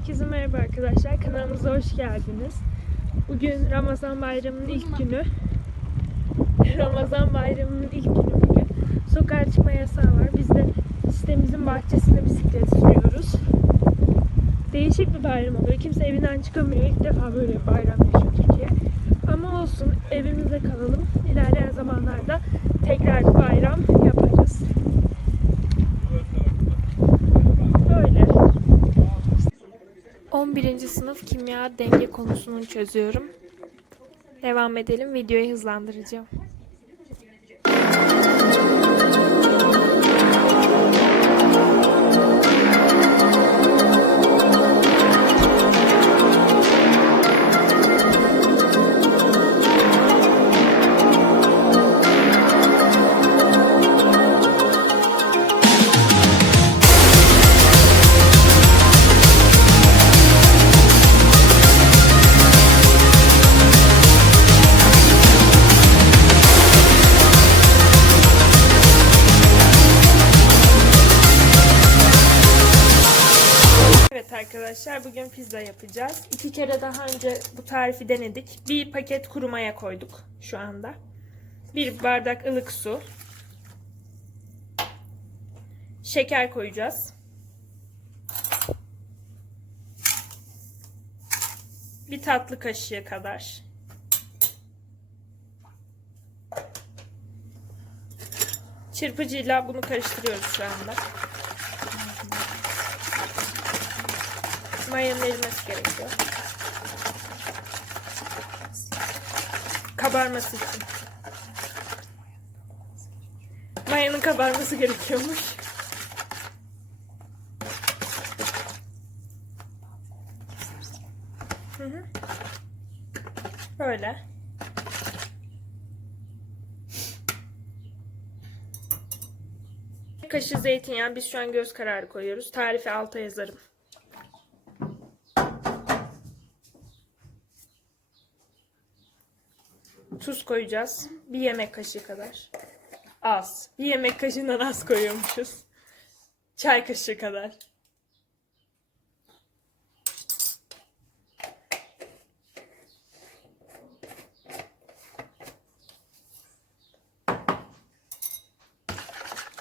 Herkese merhaba arkadaşlar. Kanalımıza hoş geldiniz. Bugün Ramazan bayramının ilk günü. Ramazan bayramının ilk günü bugün. Sokağa çıkma yasağı var. Biz de sitemizin bahçesinde bisiklet sürüyoruz. Değişik bir bayram oluyor. Kimse evinden çıkamıyor. İlk defa böyle bir bayram yaşıyor Türkiye. Ama olsun evimizde kalalım. İlerleyen zamanlarda tekrar bir bayram yaparız. Böyle. 11. sınıf kimya denge konusunu çözüyorum. Devam edelim. Videoyu hızlandıracağım. Arkadaşlar bugün pizza yapacağız. İki kere daha önce bu tarifi denedik. Bir paket kuru maya koyduk şu anda. Bir bardak ılık su. Şeker koyacağız. Bir tatlı kaşığı kadar. Çırpıcıyla bunu karıştırıyoruz şu anda. Mayanın erimesi gerekiyor. Kabarması için. Mayanın kabarması gerekiyormuş. Hı hı. Böyle. Kaşığı zeytinyağı biz şu an göz kararı koyuyoruz. Tarifi alta yazarım. Tuz koyacağız. Bir yemek kaşığı kadar. Az. Bir yemek kaşığından az koyuyormuşuz. Çay kaşığı kadar.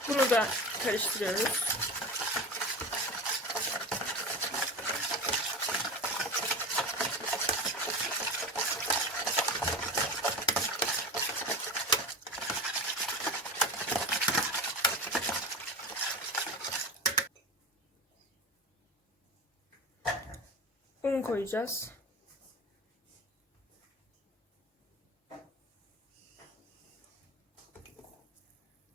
Bunu da karıştırıyoruz. Un koyacağız.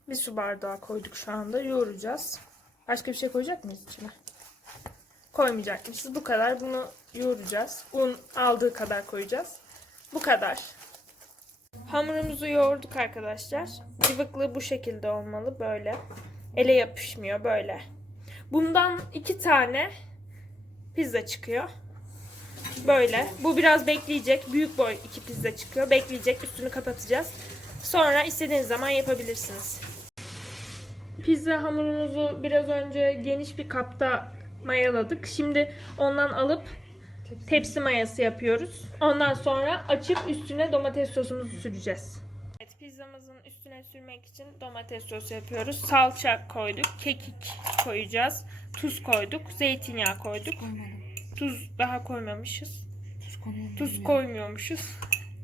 Bir su bardağı koyduk şu anda. Yoğuracağız. Başka bir şey koyacak mıyız içine? Koymayacakmışız. Bu kadar. Bunu yoğuracağız. Un aldığı kadar koyacağız. Bu kadar. Hamurumuzu yoğurduk arkadaşlar. Cıvıklığı bu şekilde olmalı. Böyle. Ele yapışmıyor. Böyle. Bundan iki tane pizza çıkıyor. Böyle. Bu biraz bekleyecek. Büyük boy iki pizza çıkıyor. Bekleyecek. Üstünü kapatacağız. Sonra istediğiniz zaman yapabilirsiniz. Pizza hamurumuzu biraz önce geniş bir kapta mayaladık. Şimdi ondan alıp tepsi mayası yapıyoruz. Ondan sonra açıp üstüne domates sosumuzu süreceğiz. Evet, pizzamızın üstüne sürmek için domates sosu yapıyoruz. Salça koyduk, kekik koyacağız, tuz koyduk, zeytinyağı koyduk. Tuz daha koymamışız. Tuz konuyor. Tuz koymuyormuşuz.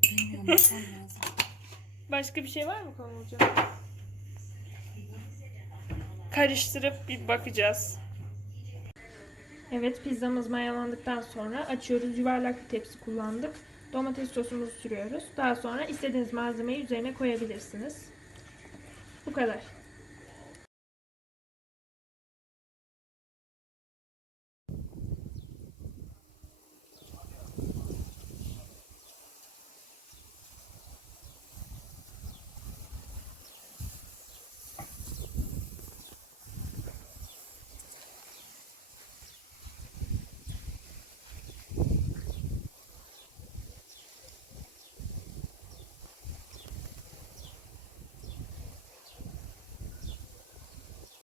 Bilmiyorum bakmam lazım. Başka bir şey var mı konulacak? Karıştırıp bir bakacağız. Evet pizzamız mayalandıktan sonra açıyoruz. Yuvarlak bir tepsi kullandık. Domates sosumuzu sürüyoruz. Daha sonra istediğiniz malzemeyi üzerine koyabilirsiniz. Bu kadar.